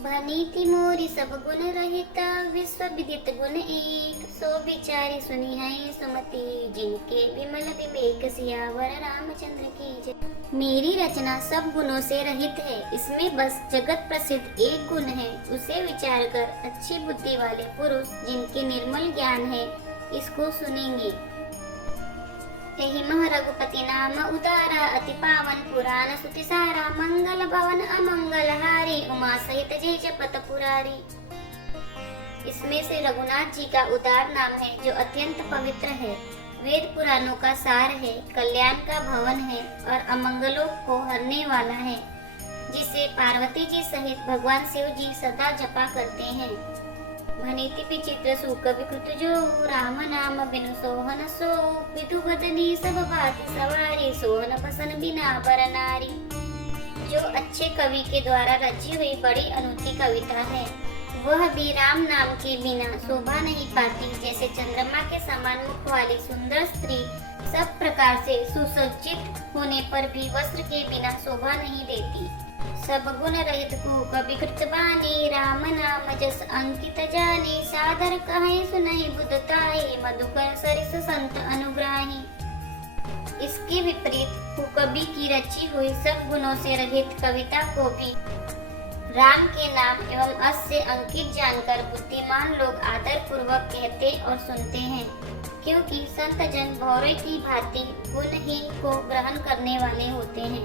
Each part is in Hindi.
भनीति मोरी सब गुण रहित, विश्व विदित गुण एक। सो विचारी सुनी है सुमति, जिनके विमल विवेक सियावर रामचंद्र की जय। मेरी रचना सब गुणों से रहित है, इसमें बस जगत प्रसिद्ध एक गुण है। उसे विचार कर अच्छी बुद्धि वाले पुरुष, जिनके निर्मल ज्ञान है, इसको सुनेंगे। तेहि मह रघुपति नाम उतारा, अति पावन पुराण सुति सारा। मंगल भवन अमंगल हारी, उमा सहित जय जपत पुरारी। इसमें से रघुनाथ जी का उदार नाम है, जो अत्यंत पवित्र है, वेद पुराणों का सार है, कल्याण का भवन है और अमंगलों को हरने वाला है, जिसे पार्वती जी सहित भगवान शिव जी सदा जपा करते हैं। भनीति विचित्र सुख विकृत जो, राम नाम बिनु सोहन सो। विधु बदनी सब भांति सवारी, सोहन बसन बिना बर नारी। जो अच्छे कवि के द्वारा रची हुई बड़ी अनूठी कविता है, वह भी राम नाम के बिना शोभा नहीं पाती। जैसे चंद्रमा के समान मुख वाली सुंदर स्त्री सब प्रकार से सुसज्जित होने पर भी वस्त्र के बिना शोभा नहीं देती। सब गुण रहित कूप विकृत बानी, राम नाम जस अंकित जानी। सादर कहे सुनहि बुधताई, मधुकर सरिस संत अनुग्राही। इसके विपरीत कवि की रची हुई सब गुणों से रहित कविता को भी राम के नाम एवं अस से अंकित जानकर बुद्धिमान लोग आदर पूर्वक कहते और सुनते हैं, क्योंकि संत जन भौरे की भांति गुणहीन को ग्रहण करने वाले होते हैं।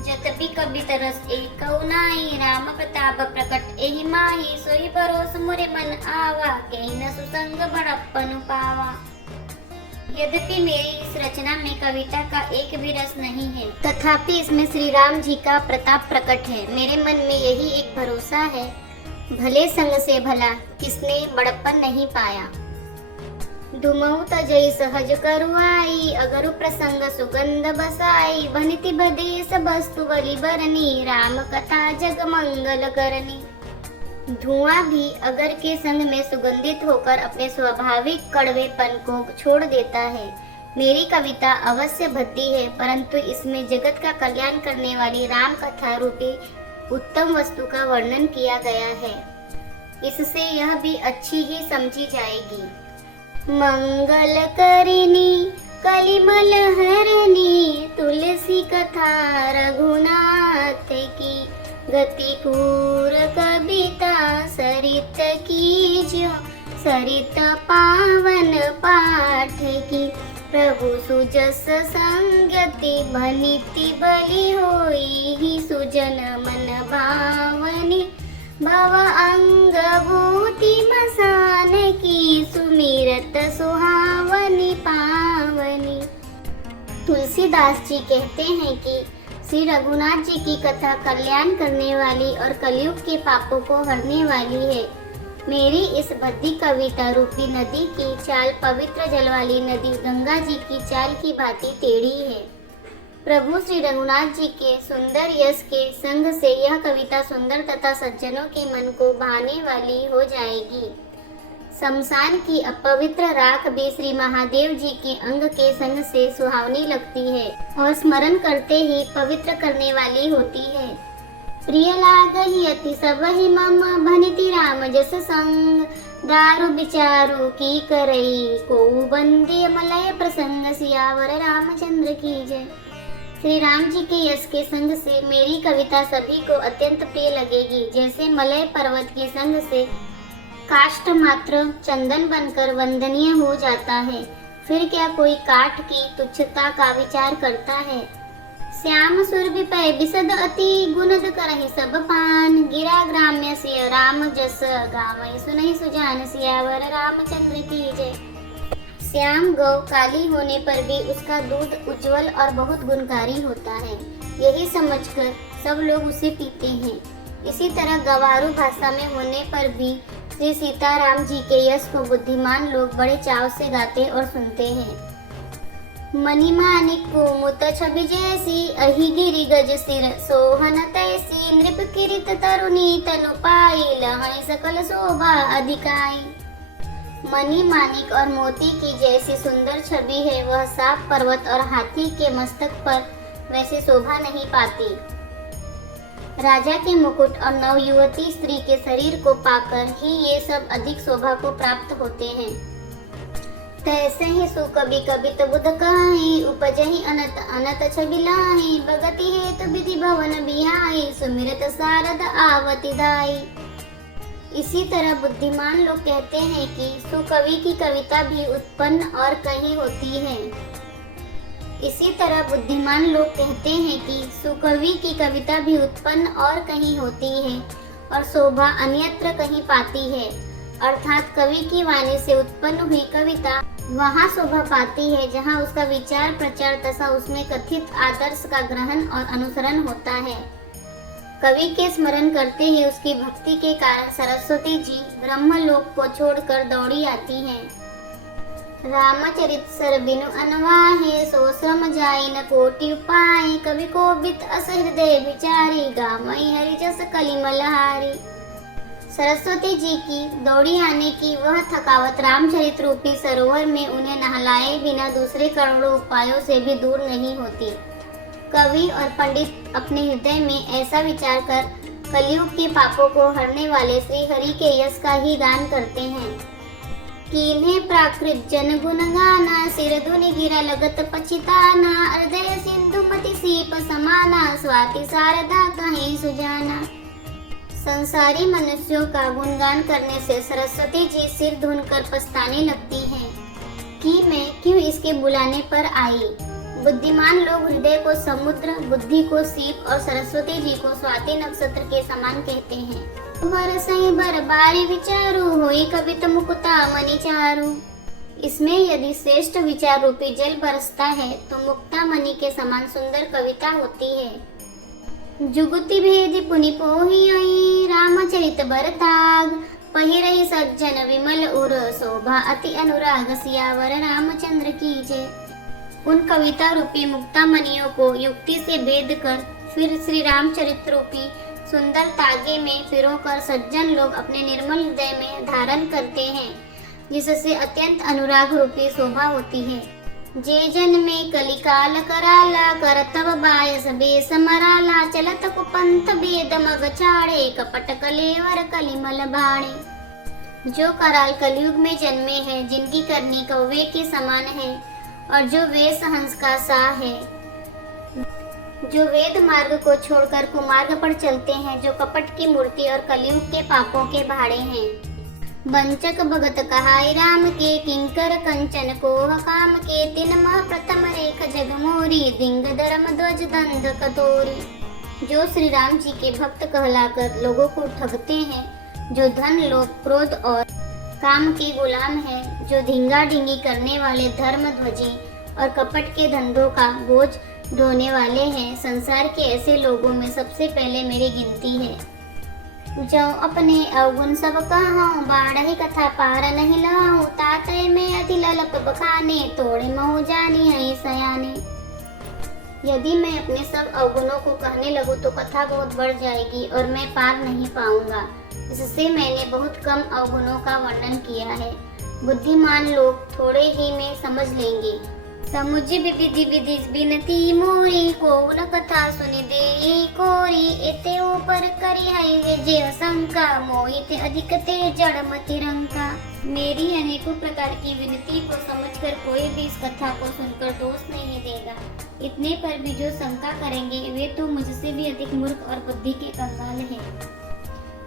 जतपि कवि तरस एक नाई, राम प्रताप प्रकट एहि माही। सोई बरोस मोरे मन आवा, कहीं न सुसंग बड़प्पन पावा। यद्यपि मेरी इस रचना में कविता का एक भी रस नहीं है, तथापि इसमें श्री राम जी का प्रताप प्रकट है। मेरे मन में यही एक भरोसा है, भले संग से भला किसने बड़प्पन नहीं पाया। दुमऊ तजई सहज करुआई, अगरु प्रसंग सुगंध बसाई। भनिति बदेश वस्तु बलि बरनी, राम कथा जग मंगल करनी। धुआं भी अगर के संग में सुगंधित होकर अपने स्वाभाविक कड़वेपन को छोड़ देता है। मेरी कविता अवश्य भद्दी है, परंतु इसमें जगत का कल्याण करने वाली राम कथा रूपी उत्तम वस्तु का वर्णन किया गया है। इससे यह भी अच्छी ही समझी जाएगी। मंगल करिनी कलिमल हरनी, तुलसी कथा रघुनाथ की। गति पूर कविता सरित की जो, सरित पावन पाठ की। प्रभु सुजस संगति, भनिति बलि होई ही सुजन मन भावनी। भव अंग भूति मसान की, सुमिरत सुहावनी पावनी। तुलसीदास जी कहते हैं कि श्री रघुनाथ जी की कथा कल्याण करने वाली और कलयुग के पापों को हरने वाली है। मेरी इस भद्दी कविता रूपी नदी की चाल पवित्र जल वाली नदी गंगा जी की चाल की भांति टेढ़ी है। प्रभु श्री रघुनाथ जी के सुंदर यश के संग से यह कविता सुंदर तथा सज्जनों के मन को भाने वाली हो जाएगी। शमशान की अपवित्र राख भी श्री महादेव जी के अंग के संग से सुहावनी लगती है और स्मरण करते ही पवित्र करने वाली होती है। प्रिय लागहि अति सबहि मम, भनिति राम जस संग। दारु विचारु की करई, को बंदे मलय प्रसंग। सियावर रामचंद्र की जय। श्री राम जी के यश के संग से मेरी कविता सभी को अत्यंत प्रिय लगेगी। जैसे मलय पर्वत के संग से काष्ठ मात्र चंदन बनकर वंदनीय हो जाता है, फिर क्या कोई काठ की तुच्छता का विचार करता है। श्याम सुर विपय बिसद अति, गुणद करहि सब पान। गिरा ग्राम्य सिय राम जस, गावई सुनहि सुजान। सियावर रामचंद्र की जय। श्याम गौ काली होने पर भी उसका दूध उज्जवल और बहुत गुणकारी होता है, यही समझकर सब लोग उसे पीते हैं। इसी तरह गवारू भाषा में होने पर भी श्री सीताराम जी के यश को बुद्धिमान लोग बड़े चाव से गाते और सुनते हैं। मणिमाणिक कुमुत छवि जैसी, अहि गिरि गज सिर सोहन तैसी। नृप किरीट तरुणी तनु पाई, लहै सकल शोभा अधिकाई। मणि माणिक और मोती की जैसी सुंदर छवि है, वह साफ पर्वत और हाथी के मस्तक पर वैसे शोभा नहीं पाती। राजा के मुकुट और नवयुवती स्त्री के शरीर को पाकर ही ये सब अधिक शोभा को प्राप्त होते हैं। तैसे ही सुकवि कवित बुध कहाई, उपजहि अनत अनत छबिलाई, भगति हेतु विधि भवन बिहाई, सुमिरत शारद आवति धाई। इसी तरह बुद्धिमान लोग कहते हैं कि सुकवि की कविता भी उत्पन्न और कहीं होती है। इसी तरह बुद्धिमान लोग कहते हैं कि सुकवि की कविता भी उत्पन्न और कहीं होती है और शोभा अन्यत्र कहीं पाती है, अर्थात कवि की वाणी से उत्पन्न हुई कविता वहाँ शोभा पाती है जहाँ उसका विचार प्रचार तथा उसमें कथित आदर्श का ग्रहण और अनुसरण होता है। कवि के स्मरण करते ही उसकी भक्ति के कारण सरस्वती जी ब्रह्मलोक को छोड़कर दौड़ी आती हैं। रामचरित सर बिनु अनवाहे, सो श्रम जाई न कोटि उपाय, कवि को बित अस हृदय विचारी, गामई हरि जस कलिमलहारी। सरस्वती जी की दौड़ी आने की वह थकावट रामचरित रूपी सरोवर में उन्हें नहलाए बिना दूसरे करोड़ों उपायों से भी दूर नहीं होती। कवि और पंडित अपने हृदय में ऐसा विचार कर कलयुग के पापों को हरने वाले श्री हरि के यश का ही गान करते हैं। कीन्हे प्राकृत जन गुण गाना, सिर धुनि गिरा लगत पछिताना, हृदय सिंधु मति सीप समाना, स्वाति शारदा कहीं सुजाना। संसारी मनुष्यों का गुणगान करने से सरस्वती जी सिर धुनकर पछताने लगती हैं कि मैं क्यों इसके बुलाने पर आई। बुद्धिमान लोग हृदय को समुद्र, बुद्धि को सीप और सरस्वती जी को स्वाति नक्षत्र के समान कहते हैं। बरसई बरबारी विचारू, होई कवित मुकुता मणि चारू। इसमें यदि श्रेष्ठ विचार रूपी जल बरसता है तो मुक्ता मणि के समान सुंदर कविता होती है। जुगति भेद पुनि पोहि रामचरित बरताग, पहिरहि सज्जन विमल उर, शोभा अति अनुराग सियावर रामचंद्र की जय। उन कविता रूपी मुक्ता मणियों को युक्ति से भेद कर फिर श्री रामचरित रूपी सुंदर तागे में पिरोकर सज्जन लोग अपने निर्मल हृदय में धारण करते हैं, जिससे अत्यंत अनुराग रूपी शोभा होती है। जे जन में कलिकाल कराला, करतब बायस बेस मराला, चलत कुपंथ बेद मग छाड़े, कपट कलेवर कलिमल भाड़े। जो कराल कलयुग में जन्मे हैं, जिनकी करनी कौवे के समान है और जो वेश हंस का सा है, जो वेद मार्ग को छोड़कर कुमार्ग पर चलते हैं, जो कपट की मूर्ति और कलयुग के पापों के भाड़े हैं। बंचक भगत कहाई राम के, किंकर कंचन को काम के, तिन मह प्रथम रेख जग मोरी, दिंग धर्म ध्वज दंध कतोरी। जो श्री राम जी के भक्त कहलाकर लोगों को ठगते हैं, जो धन लोभ क्रोध और काम के गुलाम है, जो धींगा ढींगी करने वाले धर्म ध्वजी और कपट के धंधों का बोझ ढोने वाले हैं, संसार के ऐसे लोगों में सबसे पहले मेरी गिनती है। जो अपने अवगुण सब कहूँ, बाढ़ी कथा पार नहीं लाऊं, तातय में अति ललप बखाने, तोड़े महु जानी है सयाने। यदि मैं अपने सब अवगुणों को कहने लगूं तो कथा बहुत बढ़ जाएगी और मैं पार नहीं पाऊंगा। इससे मैंने बहुत कम अवगुणों का वर्णन किया है। बुद्धिमान लोग थोड़े ही में समझ लेंगे। समुझ विधि विधि बिनती मोरी, को न कथा सुनि दे कोरी, एते ऊपर करी है जे शंका, मोहित अधिक ते जड़ मति रंका। मेरी अनेकों प्रकार की विनती को समझकर कोई भी इस कथा को सुनकर दोष नहीं देगा। इतने पर भी जो शंका करेंगे वे तो मुझसे भी अधिक मूर्ख और बुद्धि के कंगाल हैं।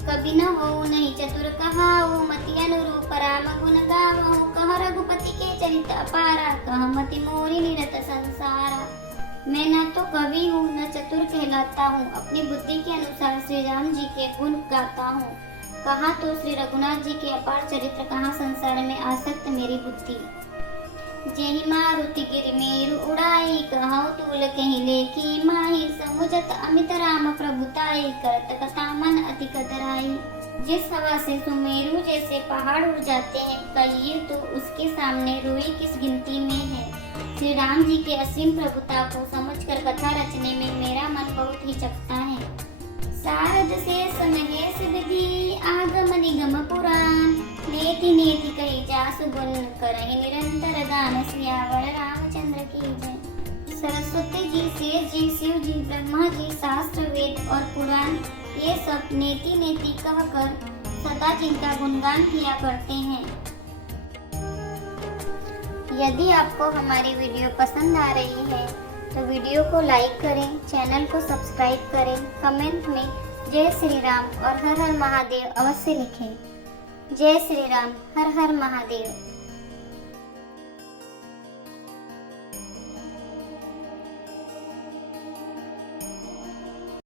कभी न हो नहीं चतुर कहाओ, मति अनुरूप राम गुण गावो, कह रघुपति के चरित अपारा, कह मति मोरी निरत संसारा। मैं न तो कवि हूँ न चतुर कहलाता हूँ, अपनी बुद्धि के अनुसार श्री राम जी के गुण गाता हूँ। कहाँ तो श्री रघुनाथ जी के अपार चरित्र, कहाँ संसार में आसक्त मेरी बुद्धि। जेहि मारुति गिरि मेरु उड़ाई, कहौ तूल कहि लेखी माही, समुझत अमित राम प्रभुताई, करत कथा मन अति कतराई। जिस हवा से सुमेरु जैसे पहाड़ उड़ जाते हैं, कहिए तो उसके सामने रुई किस गिनती में है। श्री राम जी के असीम प्रभुता को समझकर कथा रचने में मेरा मन बहुत ही चकता है। शारद से महेश विधि, आगम निगम पुराण, नेति नेति कही जासु गुण, करहि निरंतर गान सियावर रामचंद्र की जय। सरस्वती जी, शेष जी, शिव जी, ब्रह्मा जी शास्त्र वेद और पुराण ये सब नेति नेति कहकर सदा जिनका गुणगान किया करते हैं। यदि आपको हमारी वीडियो पसंद आ रही है तो वीडियो को लाइक करें, चैनल को सब्सक्राइब करें, कमेंट में जय श्री राम और हर हर महादेव अवश्य लिखें। जय श्री राम, हर हर महादेव।